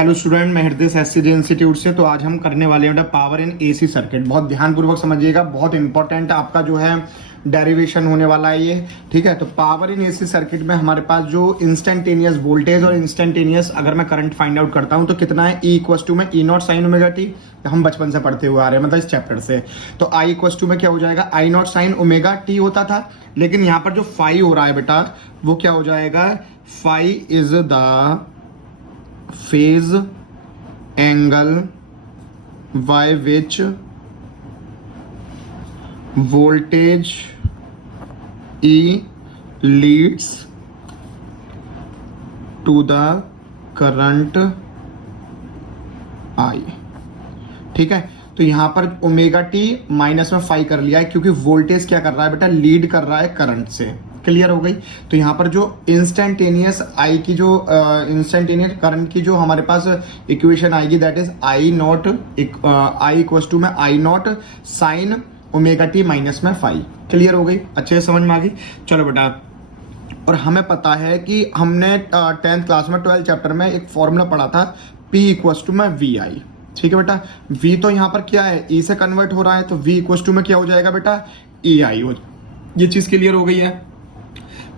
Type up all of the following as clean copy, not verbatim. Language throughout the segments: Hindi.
हेलो स्टूडेंट, मैं हृदय एससीजे इंस्टीट्यूट से। तो आज हम करने वाले हैं पावर इन एसी सर्किट। बहुत ध्यानपूर्वक समझिएगा, बहुत इंपॉर्टेंट आपका जो है डेरिवेशन होने वाला है ये। ठीक है, तो पावर इन एसी सर्किट में हमारे पास जो इंस्टेंटेनियस वोल्टेज और इंस्टेंटेनियस अगर मैं करंट फाइंड आउट करता हूं तो कितना है, ई इक्वस टू में E not sine omega T. हम बचपन से पढ़ते हुए आ रहे हैं, मतलब इस चैप्टर से। तो आई इक्वस टू में क्या हो जाएगा, आई नॉट साइन ओमेगा टी होता था, लेकिन यहाँ पर जो फाई हो रहा है बेटा वो क्या हो जाएगा, phi is the phase angle by which voltage E leads to the current I। ठीक है, तो यहां पर ओमेगा टी माइनस में फाई कर लिया है क्योंकि वोल्टेज क्या कर रहा है बेटा, लीड कर रहा है करंट से। क्लियर हो गई। तो यहां पर जो इंस्टेंटेनियस आई की जो इंस्टेंटेनियस करंट की जो हमारे पास इक्वेशन आएगी, that is I naught I equal to में I naught sine omega t minus में फाई। क्लियर हो गई, अच्छे से समझ में आ गई। चलो बेटा, और हमें पता है कि हमने 10th क्लास में 12 चैप्टर में एक फॉर्मूला पढ़ा था, P इक्वल टू में वी आई। ठीक है बेटा, V तो यहाँ पर क्या है, E से कन्वर्ट हो रहा है, तो V इक्वल टू में क्या हो जाएगा बेटा, E आई। ये चीज क्लियर हो गई है।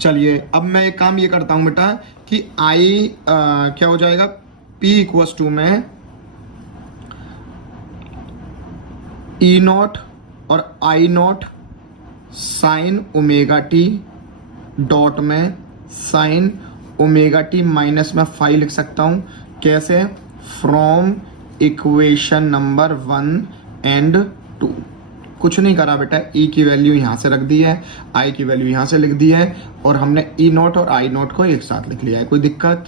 चलिए अब मैं एक काम ये करता हूं बेटा कि I क्या हो जाएगा, P इक्वल टू में E नॉट और I naught sine omega T dot में साइन ओमेगा टी माइनस में फाई लिख सकता हूं। कैसे, फ्रॉम इक्वेशन नंबर 1 एंड 2। कुछ नहीं करा बेटा, ई की वैल्यू यहां से रख दी है, आई की वैल्यू यहां से लिख दी है, और हमने ई नॉट और आई नॉट को एक साथ लिख लिया है। कोई दिक्कत,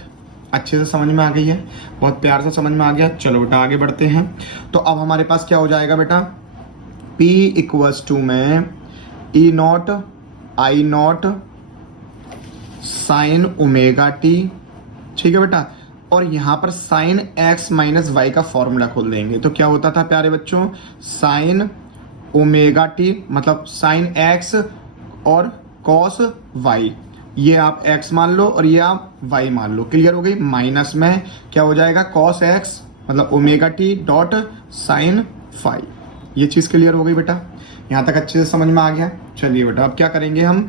अच्छे से समझ में आ गई है, बहुत प्यार से समझ में आ गया। चलो बेटा आगे बढ़ते हैं। तो अब हमारे पास क्या हो जाएगा बेटा, P इक्वल्स टू में E naught I naught sine omega t. ठीक है बेटा, और यहां पर साइन एक्स माइनस वाई का फॉर्मूला खोल देंगे। तो क्या होता था प्यारे बच्चों, साइन ओमेगा टी मतलब साइन एक्स और कॉस वाई, ये आप x मान लो और ये आप y मान लो। क्लियर हो गई। माइनस में क्या हो जाएगा, कॉस एक्स मतलब omega T dot sine phi. ये चीज क्लियर हो गई बेटा, यहां तक अच्छे से समझ में आ गया। चलिए बेटा अब क्या करेंगे, हम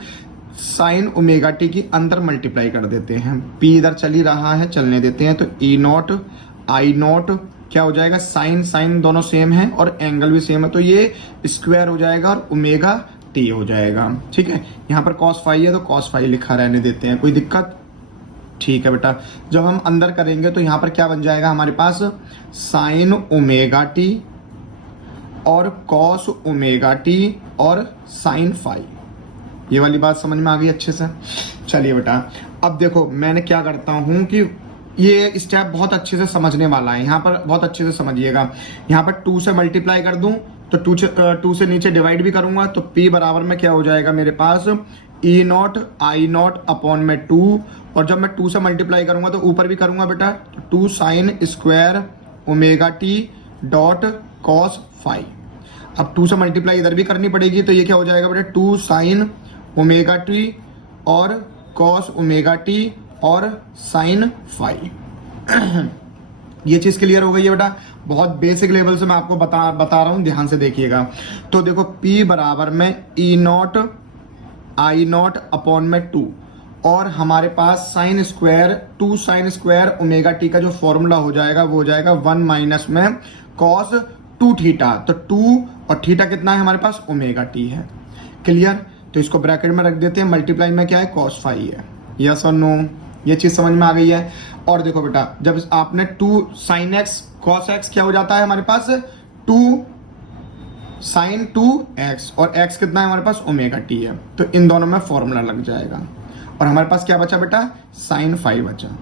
साइन ओमेगा टी की अंदर मल्टीप्लाई कर देते हैं। P इधर चल ही रहा है, चलने देते हैं। तो ई नॉट आई नॉट क्या हो जाएगा, साइन साइन दोनों सेम है और एंगल भी सेम है, तो ये स्क्वायर हो जाएगा और ओमेगा टी हो जाएगा। ठीक है, यहाँ पर कॉस फाई है तो कॉस फाई लिखा रहने देते हैं, कोई दिक्कत। ठीक है बेटा, जब हम अंदर करेंगे तो यहाँ पर क्या बन जाएगा हमारे पास, साइन ओमेगा टी और कॉस ओमेगा टी और साइन फाई। ये वाली बात समझ में आ गई अच्छे से। चलिए बेटा अब देखो, मैंने क्या करता हूं कि ये स्टेप बहुत अच्छे से समझने वाला है, यहाँ पर बहुत अच्छे से समझिएगा। यहाँ पर 2 से मल्टीप्लाई कर दूं तो 2 से नीचे डिवाइड भी करूंगा, तो P बराबर में क्या हो जाएगा मेरे पास, ई नॉट आई नॉट अपॉन में 2, और जब मैं 2 से मल्टीप्लाई करूंगा तो ऊपर भी करूंगा बेटा, 2 sine square omega T dot cos phi. अब 2 से मल्टीप्लाई इधर भी करनी पड़ेगी, तो ये क्या हो जाएगा बेटा, 2 साइन ओमेगा टी और कॉस ओमेगा टी और साइन फाई। ये चीज क्लियर हो गई है बेटा, बहुत बेसिक लेवल से मैं आपको बता रहा हूं, ध्यान से देखिएगा। तो देखो P बराबर में E naught I naught upon में 2, और हमारे पास sine square 2 sine square omega t का जो फॉर्मूला हो जाएगा वो हो जाएगा 1 माइनस में कॉस 2 थीटा। तो 2 और थीटा कितना है हमारे पास, ओमेगा टी है। क्लियर, तो इसको ब्रैकेट में रख देते हैं, मल्टीप्लाई में क्या है, कॉस फाई है। यस और नो, ये चीज समझ में आ गई है। और देखो बेटा, जब आपने 2 साइन एक्स कॉस एक्स क्या हो जाता है हमारे पास, 2 साइन 2 एक्स, और एक्स कितना है हमारे पास, ओमेगा टी है, तो इन दोनों में फॉर्मूला लग जाएगा। और हमारे पास क्या बचा बेटा, साइन फाई बचा।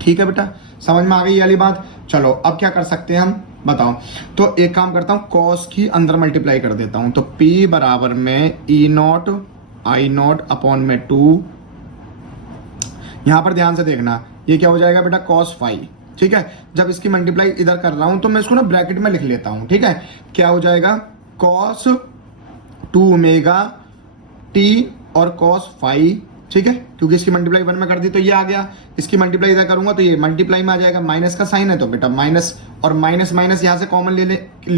ठीक है बेटा, समझ में आ गई ये वाली बात। चलो अब क्या कर सकते हैं हम, बताओ। तो एक काम करता हूं, कॉस की अंदर मल्टीप्लाई कर देता हूं, तो P बराबर में E naught I naught upon में 2। यहां पर ध्यान से देखना, ये क्या हो जाएगा बेटा, कॉस फाई। ठीक है, जब इसकी मल्टीप्लाई इधर कर रहा हूं तो मैं इसको ना ब्रैकेट में लिख लेता हूं। ठीक है, क्या हो जाएगा, कॉस 2 ओमेगा टी और कॉस फाई ठीक है, क्योंकि इसकी मल्टीप्लाई 1 में कर दी तो ये आ गया, इसकी मल्टीप्लाई इधर करूंगा तो ये मल्टीप्लाई में आ जाएगा, माइनस का साइन है तो बेटा माइनस, और माइनस माइनस यहाँ से कॉमन ले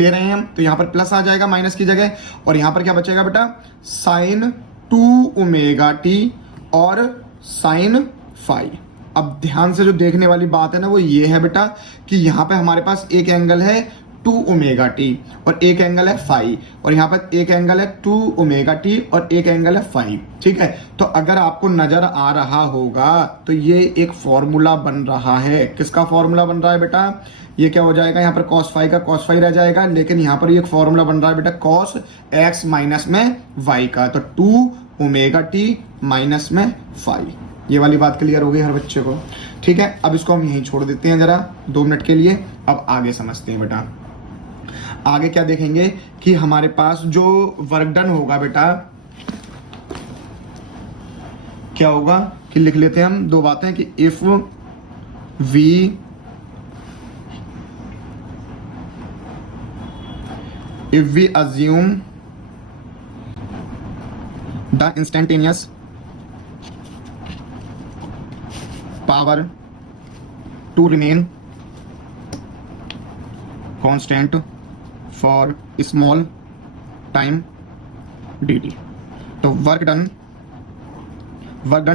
रहे हैं हम, तो यहाँ पर प्लस आ जाएगा माइनस की जगह, और यहाँ पर क्या बचेगा बेटा साइन 2 ओमेगा टी और साइन फाई। अब ध्यान से जो देखने वाली बात है ना वो ये है बेटा कि यहाँ पे हमारे पास एक एंगल है 2 ओमेगा टी और एक एंगल है फाई, और यहाँ पर एक एंगल है 2 ओमेगा टी और एक एंगल है फाई। ठीक है, तो अगर आपको नजर आ रहा होगा तो ये एक फॉर्मूला बन रहा है। किसका फॉर्मूला बन रहा है बेटा? ये क्या हो जाएगा, यहाँ पर कॉस फाई का कॉस फाई रह जाएगा, लेकिन यहाँ पर ये एक फॉर्मूला बन रहा है बेटा कॉस एक्स माइनस में वाई का, तो 2 ओमेगा टी माइनस में फाई। ये वाली बात क्लियर हो गई हर बच्चे को? ठीक है, अब इसको हम यहीं छोड़ देते हैं जरा 2 मिनट के लिए। अब आगे समझते हैं बेटा, आगे क्या देखेंगे कि हमारे पास जो वर्क डन होगा बेटा क्या होगा कि लिख लेते हैं हम 2 बातें कि if we assume the instantaneous power to remain constant for small time dt, तो work done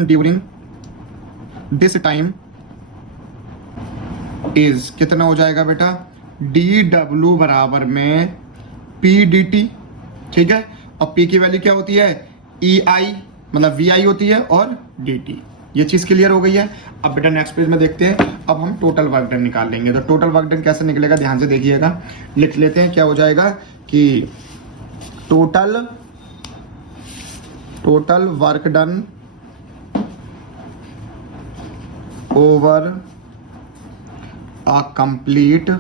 during this time is कितना हो जाएगा बेटा dw बराबर में p dt। ठीक है, और p की वैल्यू क्या होती है ei मतलब vi होती है और dt। ये चीज क्लियर हो गई है। अब बेटा नेक्स्ट पेज में देखते हैं, अब हम टोटल वर्क डन निकाल लेंगे। तो टोटल वर्क डन कैसे निकलेगा ध्यान से देखिएगा, लिख लेते हैं। क्या हो जाएगा कि total work done over a complete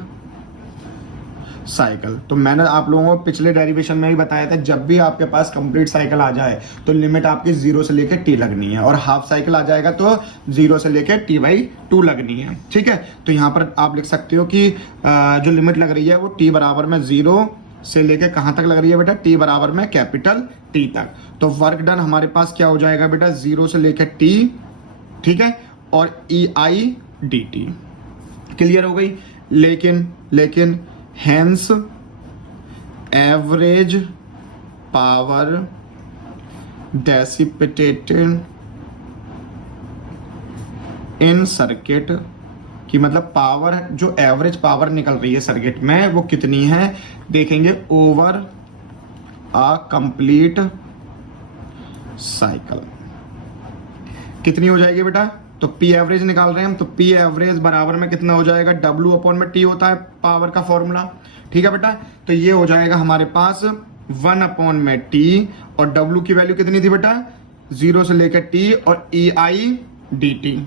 cycle. तो मैंने आप लोगों को पिछले डेरिवेशन में ही बताया था, जब भी आपके पास कंप्लीट साइकिल आ जाए तो लिमिट आपकी 0 से लेकर t लगनी है, और हाफ साइकिल आ जाएगा तो 0 से लेकर t/2 लगनी है। ठीक है, तो यहाँ पर आप लिख सकते हो कि जो लिमिट लग रही है वो t बराबर में 0 से लेकर कहाँ तक लग रही है बेटा, t बराबर में कैपिटल T तक। तो वर्क डन हमारे पास क्या हो जाएगा बेटा 0 से लेकर t, ठीक है, और ei dt। क्लियर हो गई? लेकिन hence average power dissipated in circuit कि मतलब पावर जो एवरेज पावर निकल रही है सर्किट में वो कितनी है देखेंगे ओवर अ कंप्लीट साइकिल। कितनी हो जाएगी बेटा? तो P एवरेज निकाल रहे हैं हम, तो P एवरेज बराबर में कितना हो जाएगा W अपॉन में T होता है पावर का फॉर्मूला। ठीक है बेटा, तो ये हो जाएगा हमारे पास 1 अपॉन में T, और W की वैल्यू कितनी थी बेटा 0 से लेकर T और ei dt।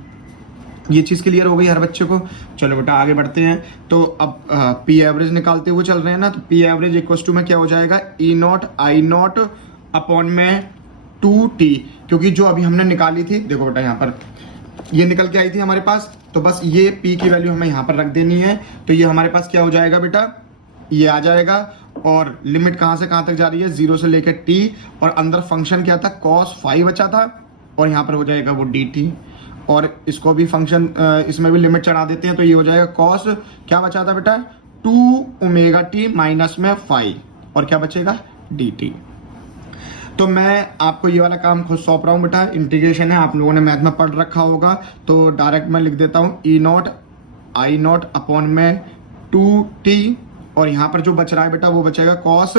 ये चीज क्लियर हो गई हर बच्चे को? चलो बेटा आगे बढ़ते हैं। तो अब P एवरेज निकालते हुए चल रहे हैं ना, तो P एवरेज इक्वल टू में क्या हो जाएगा E0 I0 अपॉन में 2T, क्योंकि जो अभी हमने निकाली थी देखो बेटा यहाँ पर ये निकल के आई थी हमारे पास, तो बस ये P की वैल्यू हमें यहाँ पर रख देनी है। तो ये हमारे पास क्या हो जाएगा बेटा, ये आ जाएगा, और लिमिट कहाँ से कहाँ तक जा रही है 0 से लेकर T, और अंदर फंक्शन क्या था cos फाई बचा था, और यहाँ पर हो जाएगा वो dt, और इसको भी फंक्शन इसमें भी लिमिट चढ़ा देते हैं, तो ये हो जाएगा cos क्या बचा था बेटा 2 ओमेगा टी माइनस में फाई, और क्या बचेगा dt। तो मैं आपको ये वाला काम खुद सौंप रहा हूँ बेटा, इंटीग्रेशन है, आप लोगों ने मैथ में पढ़ रखा होगा, तो डायरेक्ट मैं लिख देता हूँ E0 I0 अपॉन में 2T, और यहाँ पर जो बच रहा है बेटा वो बचेगा cos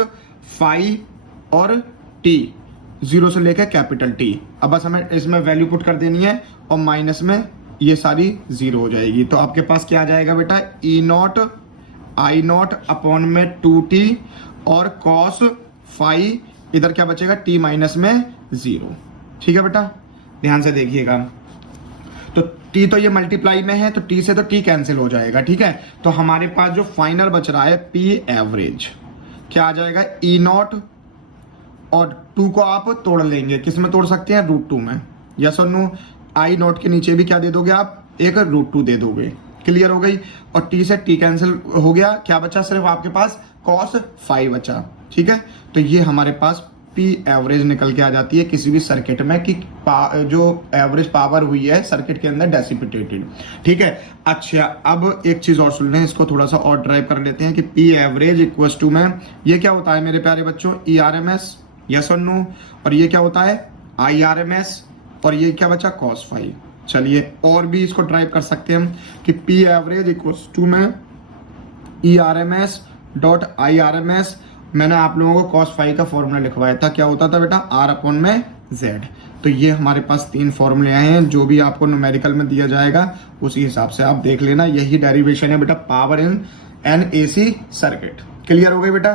फाई और T 0 से लेकर कैपिटल T। अब बस हमें इसमें वैल्यू पुट कर देनी है, और माइनस में ये सारी 0 हो जाएगी। तो आपके पास क्या आ जाएगा बेटा E0 I0 अपॉन में 2T और cos फाई, इधर क्या बचेगा T माइनस में 0। ठीक है बेटा, ध्यान से देखिएगा। तो T तो ये मल्टीप्लाई में है, तो T से तो T कैंसिल हो जाएगा। ठीक है, तो हमारे पास जो फाइनल बच रहा है P एवरेज क्या आ जाएगा E0, और 2 को आप तोड़ लेंगे, किस में तोड़ सकते हैं √2 में, यस और नो। I0 के नीचे भी क्या दे दोगे आप, एक √2 दे दोगे। क्लियर हो गई? और T से T कैंसिल हो गया, क्या बचा सिर्फ आपके पास cos फाई बचा। ठीक है, तो ये हमारे पास पी एवरेज निकल के आ जाती है किसी भी सर्किट में कि जो एवरेज पावर हुई है सर्किट के अंदर डेसिपिटेटेड। ठीक है, अच्छा अब एक चीज और सुन लें, इसको थोड़ा सा और ड्राइव कर लेते हैं कि पी एवरेज इक्वल्स टू में ये क्या होता है मेरे प्यारे बच्चों, E R M S, yes और नो, और ये क्या होता है आई आर एम एस, और ये क्या बचा कॉस फाई। चलिए और भी इसको ड्राइव कर सकते हैं हम कि पी एवरेज इक्वल्स टू में E R M S dot I R M S. मैंने आप लोगों को कॉस फाई का फॉर्मूला लिखवाया था, क्या होता था बेटा आर अपॉन में जेड। तो ये हमारे पास 3 फॉर्मूले आए हैं, जो भी आपको न्यूमेरिकल में दिया जाएगा उसी हिसाब से आप देख लेना। यही डेरिवेशन है बेटा power in an AC circuit. Clear हो गई बेटा।